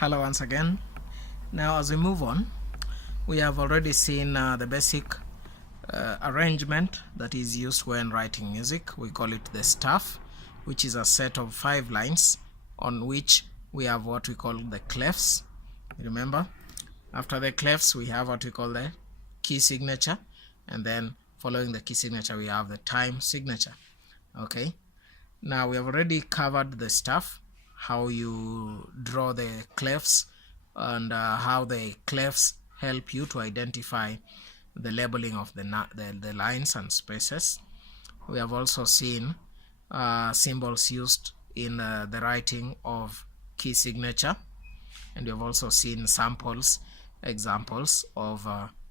Hello once again. Now as we move on, we have already seen the basic arrangement that is used when writing music. We call it the staff, which is a set of 5 lines on which we have what we call the clefs. Remember, after the clefs we have what we call the key signature, and then following the key signature we have the time signature. Okay, now we have already covered the staff, how you draw the clefs, and how the clefs help you to identify the labeling of the lines and spaces. We have also seen symbols used in the writing of key signature, and we have also seen examples of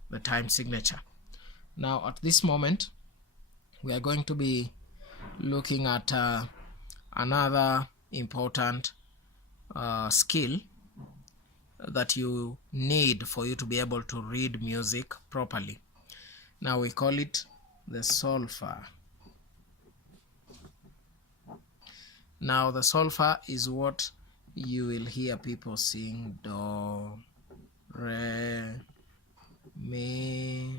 the time signature. Now at this moment we are going to be looking at another important skill that you need for you to be able to read music properly. Now we call it the solfa. Now the solfa is what you will hear people sing: do, re, mi,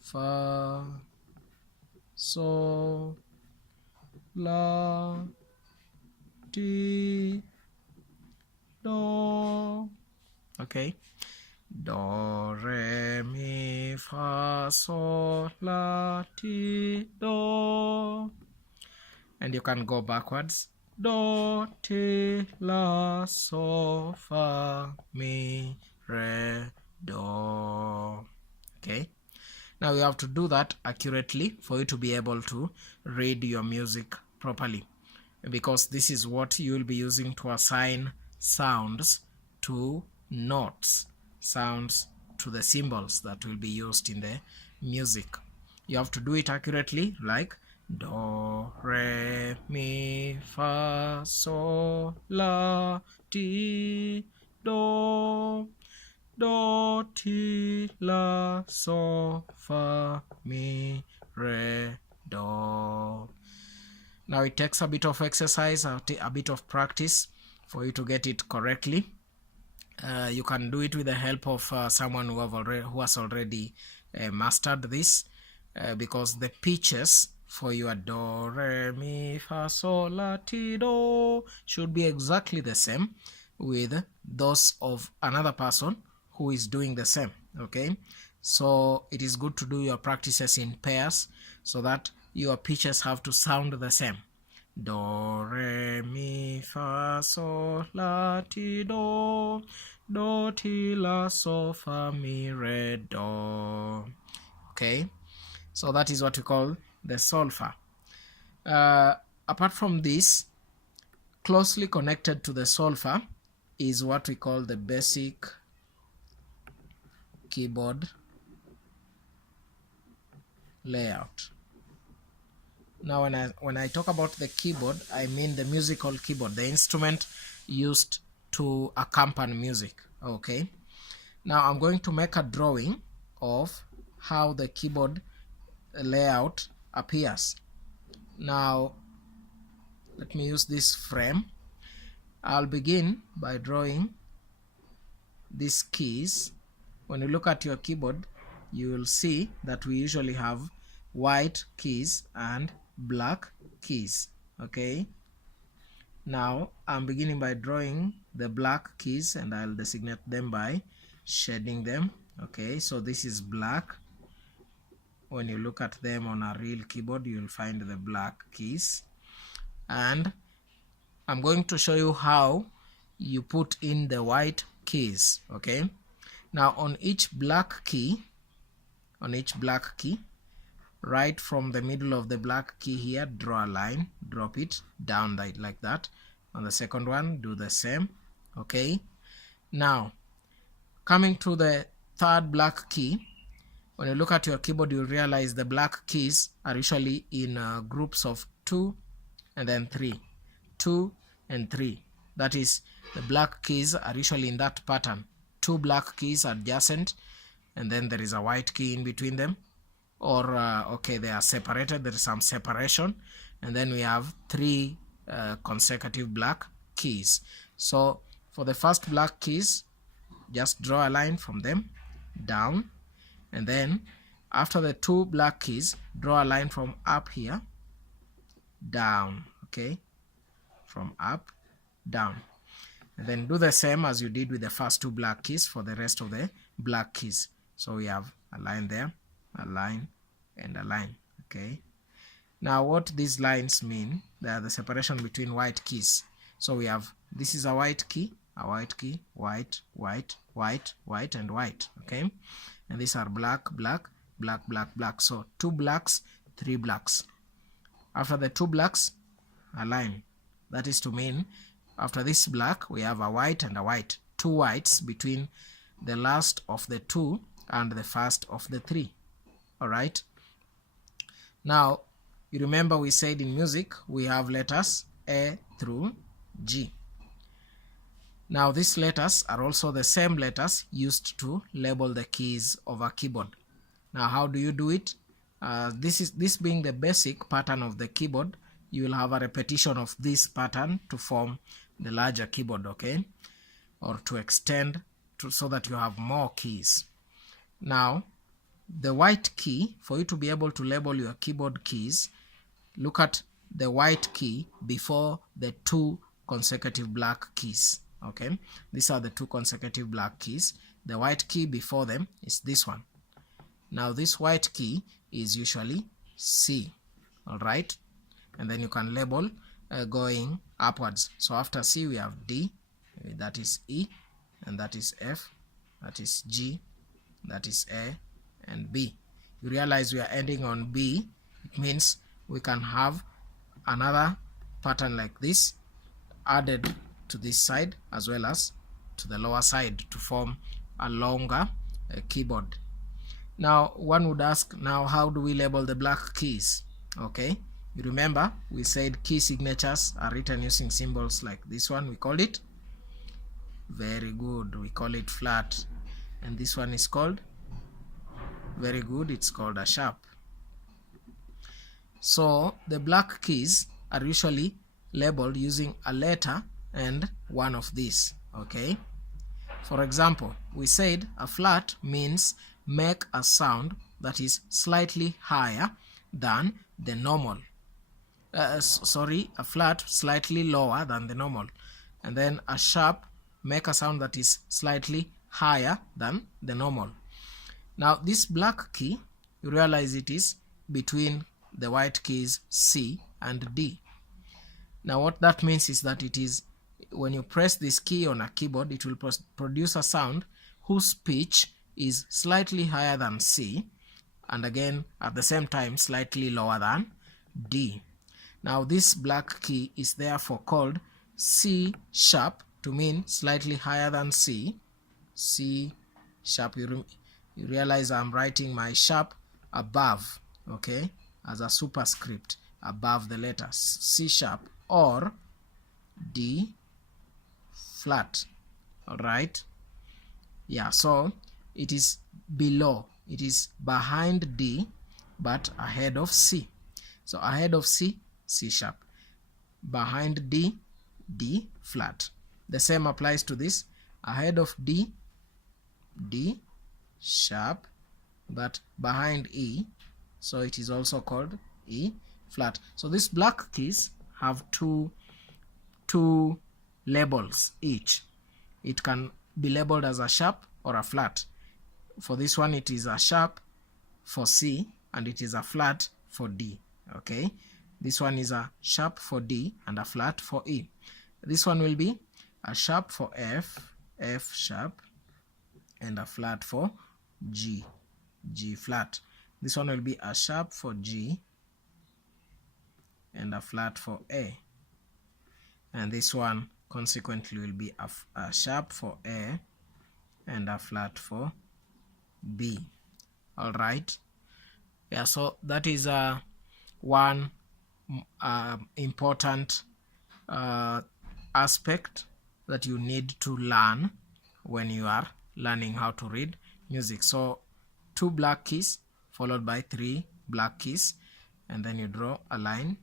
fa, sol, la, ti, do. Okay, do, re, mi, fa, sol, la, ti, do. And you can go backwards: do, ti, la, sol, fa, mi, re, do. Okay, now you have to do that accurately for you to be able to read your music properly, because this is what you will be using to assign sounds to notes, sounds to the symbols that will be used in the music. You have to do it accurately, like do, re, mi, fa, sol, la, ti, do, do, ti, la, sol, fa, mi, re, do. Now it takes a bit of exercise, a bit of practice for you to get it correctly. You can do it with the help of someone who has already mastered this, because the pitches for your do, re, mi, fa, sol, la, ti, do should be exactly the same with those of another person who is doing the same. Okay, so it is good to do your practices in pairs so that your pitches have to sound the same. Do, re, mi, fa, sol, la, ti, do, ti, la, sol, fa, mi, re, do. Okay, so that is what we call the solfa. Apart from this, closely connected to the solfa is what we call the basic keyboard layout. Now when I talk about the keyboard, I mean the musical keyboard, the instrument used to accompany music. Okay, now I'm going to make a drawing of how the keyboard layout appears. Now let me use this frame. I'll begin by drawing these keys. When you look at your keyboard, you will see that we usually have white keys and black keys. Okay, now I'm beginning by drawing the black keys, and I'll designate them by shading them. Okay, so this is black. When you look at them on a real keyboard, you will find the black keys, and I'm going to show you how you put in the white keys. Okay, now on each black key, right from the middle of the black key here, draw a line, drop it down like that. On the second one, do the same. Okay, now coming to the third black key, when you look at your keyboard, you'll realize the black keys are usually in groups of 2 and then 3, 2 and 3. That is, the black keys are usually in that pattern: 2 black keys adjacent, and then there is a white key in between them, or okay, they are separated, there is some separation, and then we have 3 consecutive black keys. So For the first black keys, just draw a line from them down, and then after the 2 black keys, draw a line from up here down, okay, from up down, and then do the same as you did with the first 2 black keys for the rest of the black keys. So we have a line there, a line, and a line. Okay, now what these lines mean, they are the separation between white keys. So we have, this is a white key, white, white, white, white, and white. Okay, and these are black, black, black, black, black. So 2 blacks, 3 blacks. After the 2 blacks, a line. That is to mean after this black we have a white and a white, 2 whites between the last of the 2 and the first of the 3. All right, now you remember we said in music we have letters A through G. Now these letters are also the same letters used to label the keys of a keyboard. Now how do you do it? This being the basic pattern of the keyboard, you will have a repetition of this pattern to form the larger keyboard, okay, or to extend so that you have more keys. Now the white key, for you to be able to label your keyboard keys, look at the white key before the 2 consecutive black keys. Okay, these are the 2 consecutive black keys. The white key before them is this one. Now this white key is usually C. All right, and then you can label going upwards. So after C we have D, that is E, and that is F, that is G, that is A, and B. You realize we are ending on B. It means we can have another pattern like this added to this side as well as to the lower side to form a longer keyboard. Now one would ask, now how do we label the black keys? Okay, you remember we said key signatures are written using symbols like this one. We call it, very good, we call it flat, and this one is called, very good, it's called a sharp. So the black keys are usually labeled using a letter and one of these. Okay, for example, we said a flat means make a sound that is slightly higher than the normal. A flat slightly lower than the normal, and then a sharp, make a sound that is slightly higher than the normal. Now this black key, you realize it is between the white keys C and D. Now what that means is that it is, when you press this key on a keyboard, it will produce a sound whose pitch is slightly higher than C, and again at the same time slightly lower than D. Now this black key is therefore called C sharp, to mean slightly higher than C. C sharp, you realize I'm writing my sharp above, okay, as a superscript above the letter C sharp or D flat. All right, yeah, so it is below, it is behind D but ahead of C. So ahead of C, C sharp, behind D, D flat. The same applies to this, ahead of D, D sharp, but behind E, so it is also called E flat. So these black keys have two labels each. It can be labeled as a sharp or a flat. For this one it is a sharp for C and it is a flat for D. Okay, this one is a sharp for D and a flat for E. This one will be a sharp for F, F sharp, and a flat for G, G flat. This one will be a sharp for G and a flat for A, and this one consequently will be a sharp for A and a flat for B. All right, yeah, so that is one important aspect that you need to learn when you are learning how to read music. So 2 black keys followed by 3 black keys, and then you draw a line,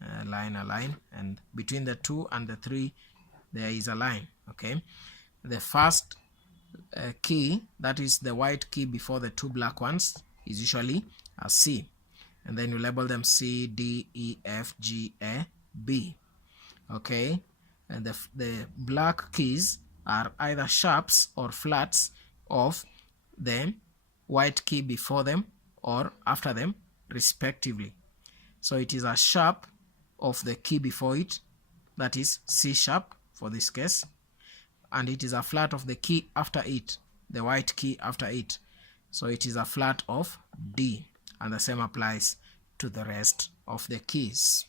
a line, and between the 2 and the 3 there is a line. Okay, the first key, that is the white key before the two black ones, is usually a C, and then you label them C, D, E, F, G, A, B. Okay, and the black keys are either sharps or flats of the white key before them or after them respectively. So it is a sharp of the key before it, that is C sharp for this case, and it is a flat of the key after it, the white key after it, so it is a flat of D, and the same applies to the rest of the keys.